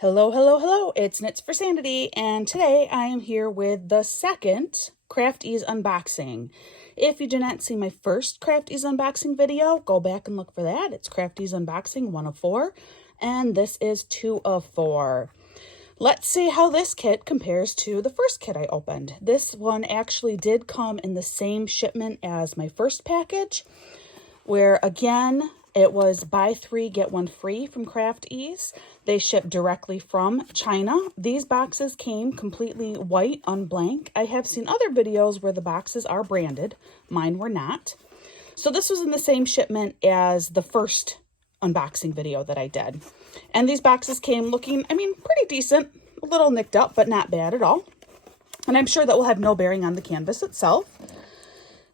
Hello, hello, hello, it's Knits for Sanity, and today I am here with the second Crafties unboxing. If you did not see my first Crafties unboxing video, go back and look for that. It's Crafties Unboxing 1 of 4, and this is 2 of 4. Let's see how this kit compares to the first kit I opened. This one actually did come in the same shipment as my first package, where again, it was buy 3, get 1 free from Crafties. They ship directly from China. These boxes came completely white, unblank. I have seen other videos where the boxes are branded. Mine were not. So this was in the same shipment as the first unboxing video that I did. And these boxes came looking, pretty decent. A little nicked up, but not bad at all. And I'm sure that will have no bearing on the canvas itself.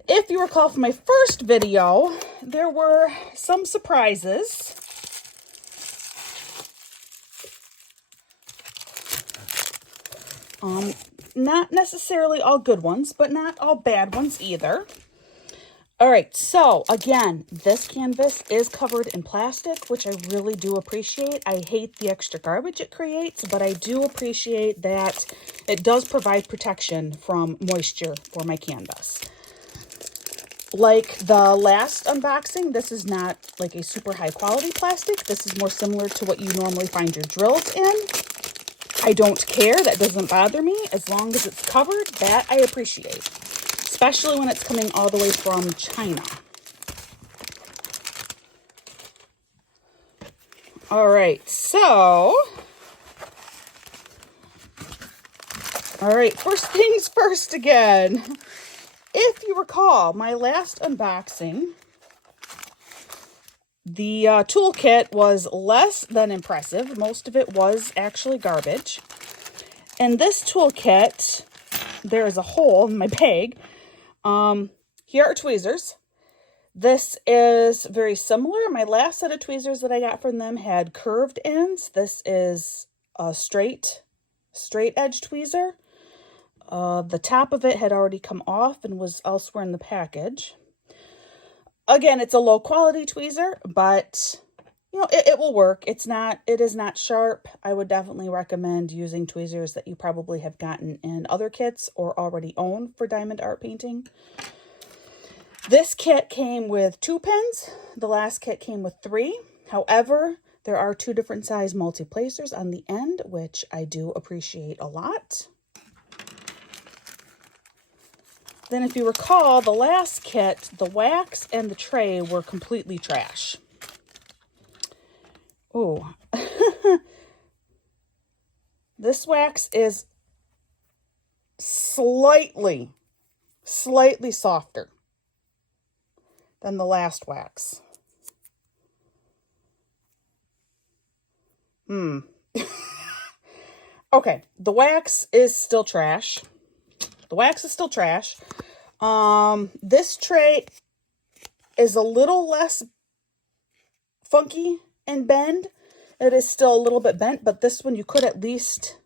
If you recall from my first video, there were some surprises. Not necessarily all good ones, but not all bad ones either. All right, so again, this canvas is covered in plastic, which I really do appreciate. I hate the extra garbage it creates, but I do appreciate that it does provide protection from moisture for my canvas. Like the last unboxing, this is not like a super high quality plastic. This is more similar to what you normally find your drills in. I don't care. That doesn't bother me. As long as it's covered, that I appreciate. Especially when it's coming all the way from China. All right, first things first again. If you recall, my last unboxing, the toolkit was less than impressive. Most of it was actually garbage. In this toolkit, there is a hole in my bag. Here are tweezers. This is very similar. My last set of tweezers that I got from them had curved ends. This is a straight edge tweezer. The top of it had already come off and was elsewhere in the package. Again, it's a low quality tweezer, but it will work. It is not sharp. I would definitely recommend using tweezers that you probably have gotten in other kits or already own for diamond art painting. This kit came with 2 pins. The last kit came with 3. However, there are 2 different size multi-placers on the end, which I do appreciate a lot. Then if you recall, the last kit, the wax and the tray were completely trash. Oh, this wax is slightly softer than the last wax. Okay, the wax is still trash. This tray is a little less funky and bend. It is still a little bit bent, but this one you could at least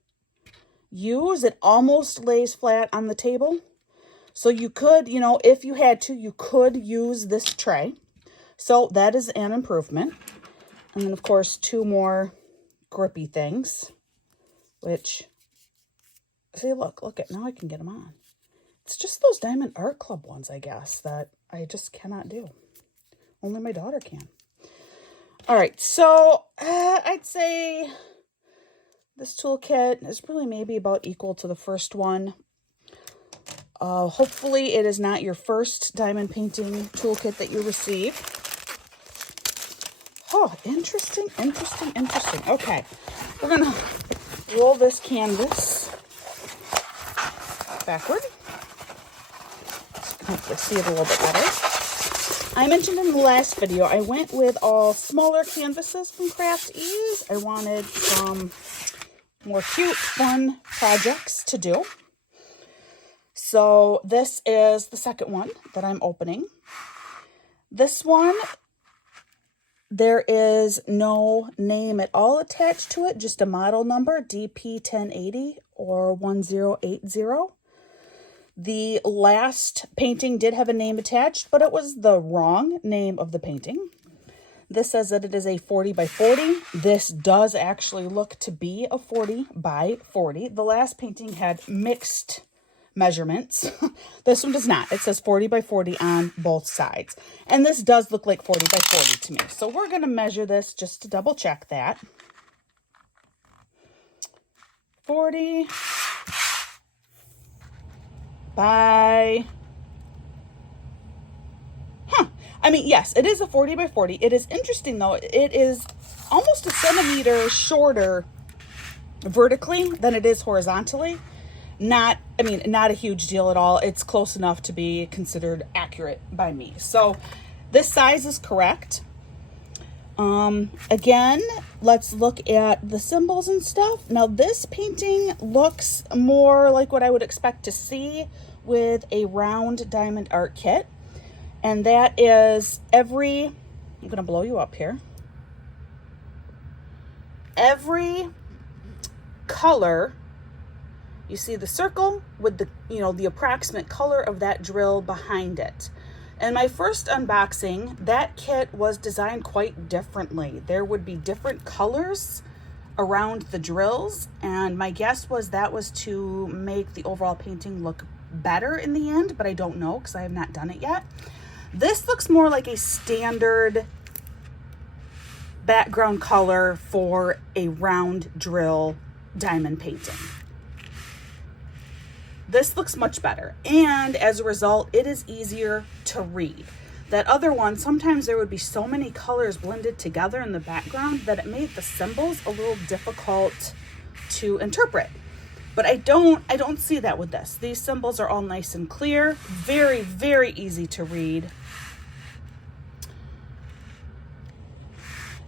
use. It almost lays flat on the table. So you could, if you had to, you could use this tray. So that is an improvement. And then, of course, 2 more grippy things, which, see, look, now I can get them on. It's just those Diamond Art Club ones, I guess, that I just cannot do. Only my daughter can. All right, so I'd say this toolkit is really maybe about equal to the first one. Hopefully it is not your first diamond painting toolkit that you receive. Oh, interesting. Okay, we're going to roll this canvas backward. Hopefully see it a little bit better. I mentioned in the last video, I went with all smaller canvases from Crafties. I wanted some more cute, fun projects to do. So this is the second one that I'm opening. This one, there is no name at all attached to it, just a model number, DP1080 or 1080. The last painting did have a name attached, but it was the wrong name of the painting. This says that it is a 40 by 40. This does actually look to be a 40 by 40. The last painting had mixed measurements. This one does not. It says 40 by 40 on both sides. And this does look like 40 by 40 to me. So we're going to measure this just to double check that. 40 by... I mean, yes, it is a 40 by 40. It is interesting, though. It is almost a centimeter shorter vertically than it is horizontally. Not a huge deal at all. It's close enough to be considered accurate by me. So this size is correct. Again, let's look at the symbols and stuff. Now, this painting looks more like what I would expect to see with a round diamond art kit. And that is I'm going to blow you up here. Every color, you see the circle with the approximate color of that drill behind it. In my first unboxing, that kit was designed quite differently. There would be different colors around the drills, and my guess was that was to make the overall painting look better in the end, but I don't know because I have not done it yet. This looks more like a standard background color for a round drill diamond painting. This looks much better, and as a result, it is easier to read. That other one, sometimes there would be so many colors blended together in the background that it made the symbols a little difficult to interpret. But I don't see that with this. These symbols are all nice and clear, very, very easy to read.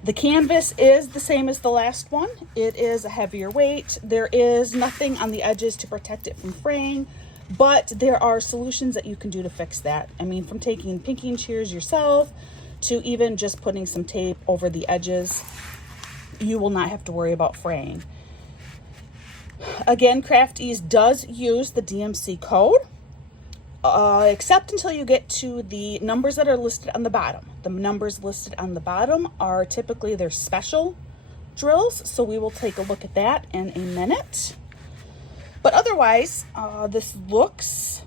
The canvas is the same as the last one. It is a heavier weight. There is nothing on the edges to protect it from fraying, but there are solutions that you can do to fix that. I mean, from taking pinking shears yourself to even just putting some tape over the edges, you will not have to worry about fraying. Again, Craft Ease does use the DMC code, except until you get to the numbers that are listed on the bottom. The numbers listed on the bottom are typically their special drills, so we will take a look at that in a minute. But otherwise, this looks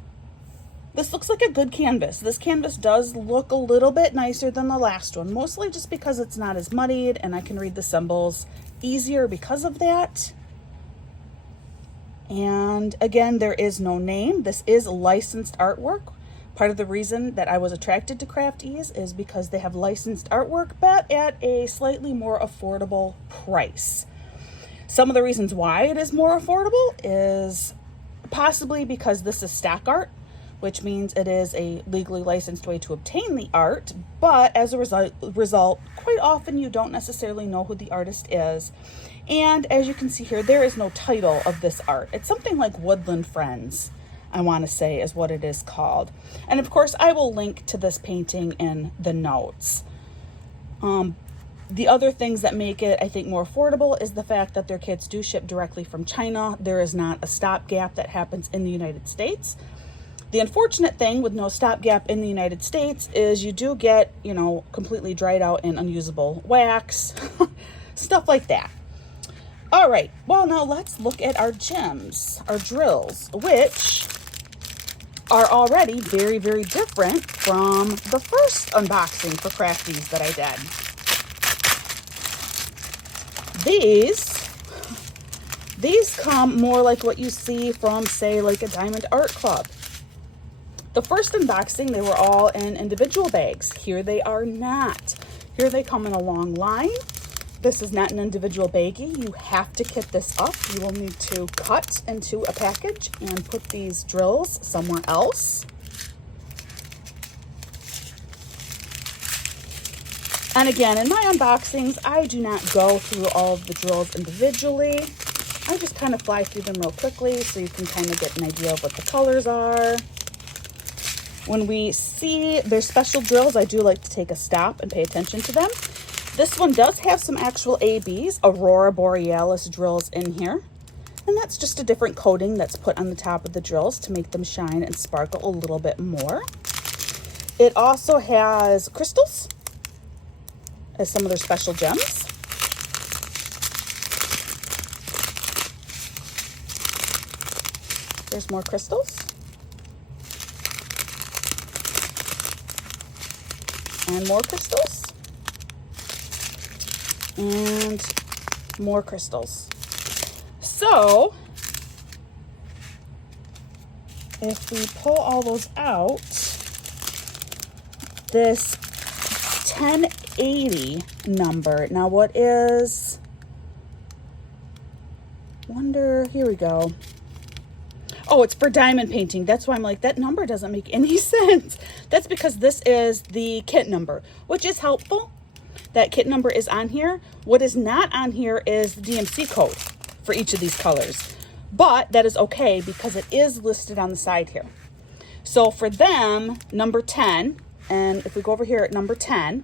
like a good canvas. This canvas does look a little bit nicer than the last one, mostly just because it's not as muddied and I can read the symbols easier because of that. And again, there is no name. This is licensed artwork. Part of the reason that I was attracted to Craft Ease is because they have licensed artwork, but at a slightly more affordable price. Some of the reasons why it is more affordable is possibly because this is stock art, which means it is a legally licensed way to obtain the art, but as a result, quite often you don't necessarily know who the artist is. And as you can see here, there is no title of this art. It's something like Woodland Friends, I want to say is what it is called. And of course, I will link to this painting in the notes. The other things that make it, I think, more affordable is the fact that their kits do ship directly from China. There is not a stopgap that happens in the United States. The unfortunate thing with no stopgap in the United States is you do get, completely dried out and unusable wax, stuff like that. All right, well, now let's look at our gems, our drills, which are already very, very different from the first unboxing for Craft Ease that I did. These come more like what you see from, say, like a Diamond Art Club. The first unboxing, they were all in individual bags. Here they are not. Here they come in a long line. This is not an individual baggie. You have to kit this up. You will need to cut into a package and put these drills somewhere else. And again, in my unboxings, I do not go through all of the drills individually. I just kind of fly through them real quickly so you can kind of get an idea of what the colors are. When we see their special drills, I do like to take a stop and pay attention to them. This one does have some actual ABs, Aurora Borealis drills in here. And that's just a different coating that's put on the top of the drills to make them shine and sparkle a little bit more. It also has crystals. as some of their special gems. There's more crystals. And more crystals. And more crystals. So, if we pull all those out, this 1080 number, now what is, wonder, here we go. Oh, it's for diamond painting. That's why I'm like, that number doesn't make any sense. That's because this is the kit number, which is helpful. That kit number is on here. What is not on here is the DMC code for each of these colors. But that is okay because it is listed on the side here. So for them, number 10, and if we go over here at number 10,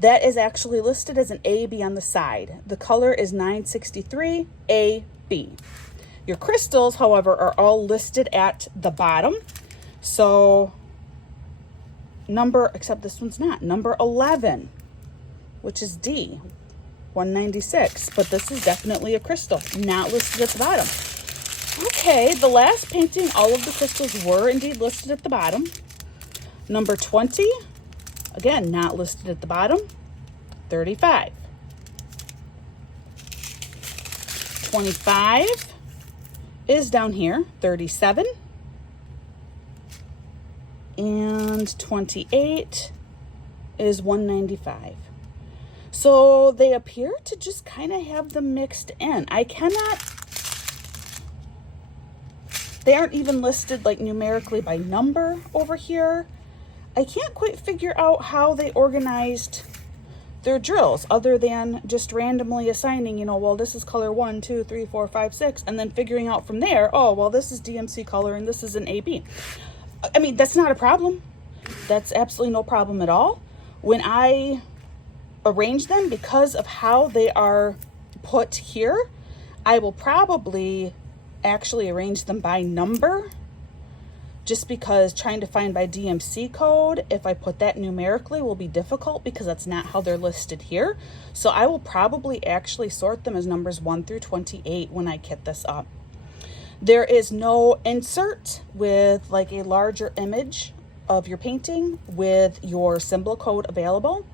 that is actually listed as an AB on the side. The color is 963 AB. Your crystals, however, are all listed at the bottom. So except this one's not, number 11, which is D, 196, but this is definitely a crystal, not listed at the bottom. Okay, the last painting, all of the crystals were indeed listed at the bottom. Number 20, again, not listed at the bottom, 35. 25 is down here, 37. And 28 is 195. So they appear to just kind of have them mixed in. They aren't even listed like numerically by number over here. I can't quite figure out how they organized their drills other than just randomly assigning, you know, well, this is color 1, 2, 3, 4, 5, 6, and then figuring out from there, oh, well, this is DMC color and this is an AB. I mean, that's not a problem. That's absolutely no problem at all. When I arrange them, because of how they are put here, I will probably actually arrange them by number, just because trying to find by DMC code, if I put that numerically, will be difficult because that's not how they're listed here. So I will probably actually sort them as numbers 1 through 28 when I kit this up. There is no insert with like a larger image of your painting with your symbol code available.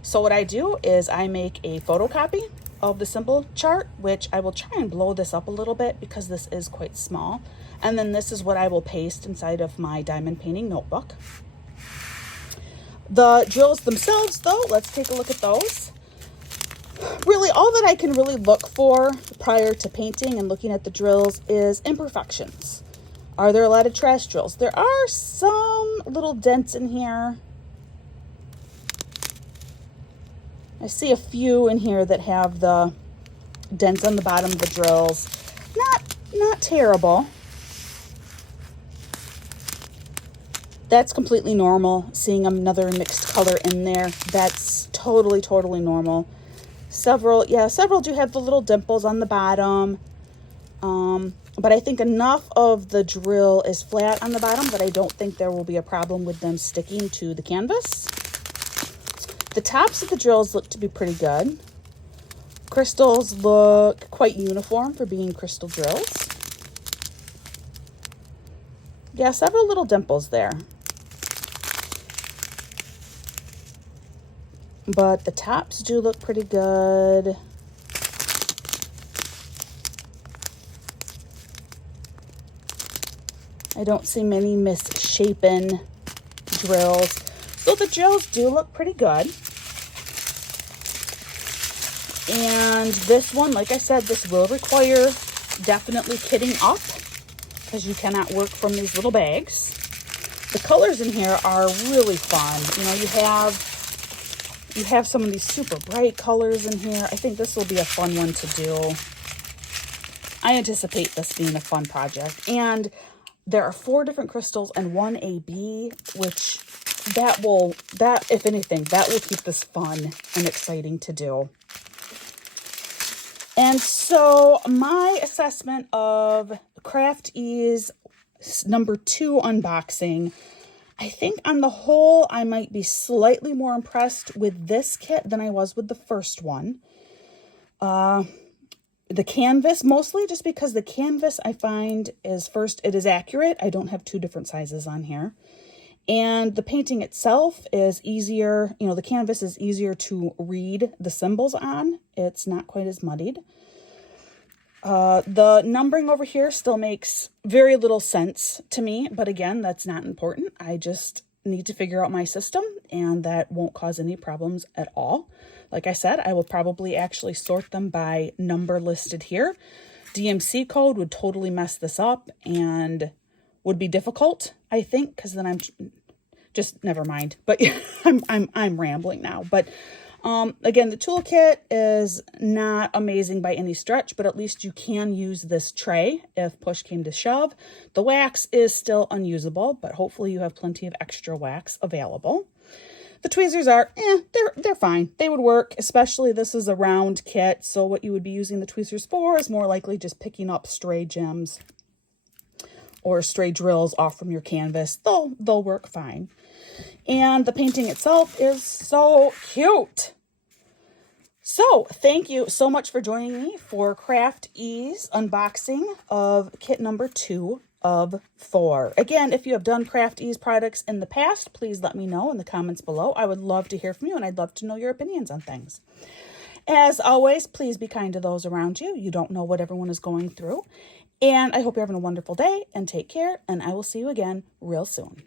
So what I do is I make a photocopy of the symbol chart, which I will try and blow this up a little bit because this is quite small. And then this is what I will paste inside of my diamond painting notebook. The drills themselves, though, let's take a look at those. Really, all that I can really look for prior to painting and looking at the drills is imperfections. Are there a lot of trash drills? There are some little dents in here. I see a few in here that have the dents on the bottom of the drills. Not terrible. That's completely normal. Seeing another mixed color in there, that's totally normal. Several do have the little dimples on the bottom. But I think enough of the drill is flat on the bottom that I don't think there will be a problem with them sticking to the canvas. The tops of the drills look to be pretty good. Crystals look quite uniform for being crystal drills. Yeah, several little dimples there. But the tops do look pretty good. I don't see many misshapen drills. So the drills do look pretty good. And this one, like I said, this will require definitely kitting up because you cannot work from these little bags. The colors in here are really fun. You know, you have some of these super bright colors in here. I think this will be a fun one to do. I anticipate this being a fun project. And there are 4 different crystals and 1 AB, which if anything, that will keep this fun and exciting to do. And so my assessment of Craft Ease number 2 unboxing I think on the whole, I might be slightly more impressed with this kit than I was with the first one. The canvas, mostly just because the canvas I find is, first, it is accurate. I don't have two different sizes on here. And the painting itself is easier. You know, the canvas is easier to read the symbols on. It's not quite as muddied. The numbering over here still makes very little sense to me, but again, that's not important. I just need to figure out my system, and that won't cause any problems at all. Like I said, I will probably actually sort them by number listed here. DMC code would totally mess this up and would be difficult, I think, because then I'm just, never mind. But I'm rambling now. But again, the toolkit is not amazing by any stretch, but at least you can use this tray if push came to shove. The wax is still unusable, but hopefully you have plenty of extra wax available. The tweezers are, they're fine. They would work, especially this is a round kit, so what you would be using the tweezers for is more likely just picking up stray gems or stray drills off from your canvas. They'll work fine. And the painting itself is so cute. So thank you so much for joining me for Craft Ease unboxing of kit number 2 of 4. Again, if you have done Craft Ease products in the past, please let me know in the comments below. I would love to hear from you, and I'd love to know your opinions on things. As always, please be kind to those around you. You don't know what everyone is going through. And I hope you're having a wonderful day, and take care, and I will see you again real soon.